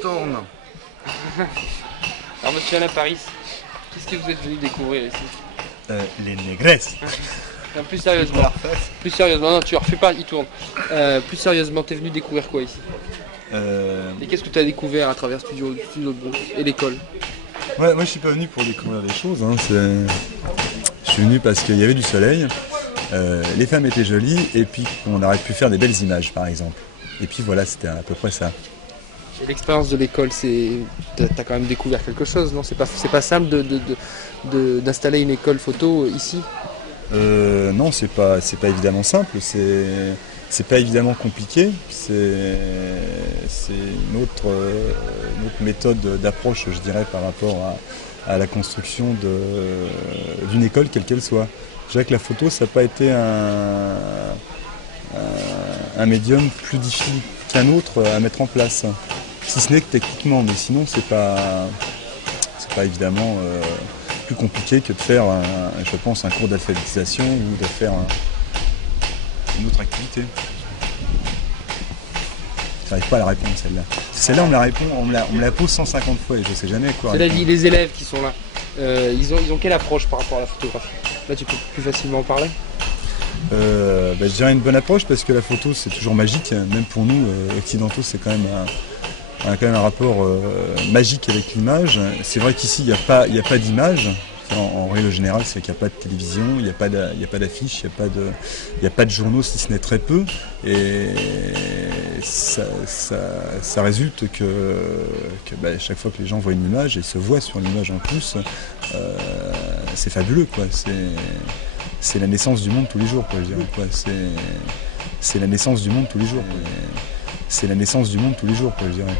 Tourne. Alors monsieur Alain Paris, qu'est-ce que vous êtes venu découvrir ici? Les négresses. Non, plus sérieusement, non tu refais pas, il tourne. Plus sérieusement, t'es venu découvrir quoi ici? Et qu'est-ce que tu as découvert à travers Studio de Brousse et l'école? Ouais, moi je suis pas venu pour découvrir des choses, hein. Je suis venu parce qu'il y avait du soleil, les femmes étaient jolies et puis on aurait pu faire des belles images par exemple. Et puis voilà, c'était à peu près ça. Et l'expérience de l'école, t'as quand même découvert quelque chose, non? C'est pas simple d'installer une école photo ici? Non, c'est pas évidemment simple, c'est pas évidemment compliqué, c'est une autre méthode d'approche, je dirais, par rapport à la construction d'une école, quelle qu'elle soit. Je dirais que la photo, ça n'a pas été un médium plus difficile qu'un autre à mettre en place, si ce n'est que techniquement, mais sinon c'est pas évidemment plus compliqué que de faire, je pense, un cours d'alphabétisation ou de faire une autre activité. Je n'arrive pas à la répondre celle-là. Celle-là on me la pose 150 fois et je ne sais jamais quoi. C'est la vie, les élèves qui sont là. Ils ont quelle approche par rapport à la photographie? Là tu peux plus facilement en parler? Je dirais une bonne approche parce que la photo c'est toujours magique, même pour nous occidentaux c'est quand même un rapport magique avec l'image. C'est vrai qu'ici il n'y a pas d'image. En règle générale, c'est qu'il n'y a pas de télévision, il n'y a pas d'affiches, il n'y a pas de journaux, si ce n'est très peu. Et ça résulte que chaque fois que les gens voient une image et se voient sur l'image en plus, c'est fabuleux, quoi. C'est la naissance du monde tous les jours, quoi, je dirais, quoi. C'est la naissance du monde tous les jours. C'est la naissance du monde tous les jours, quoi, je dirais.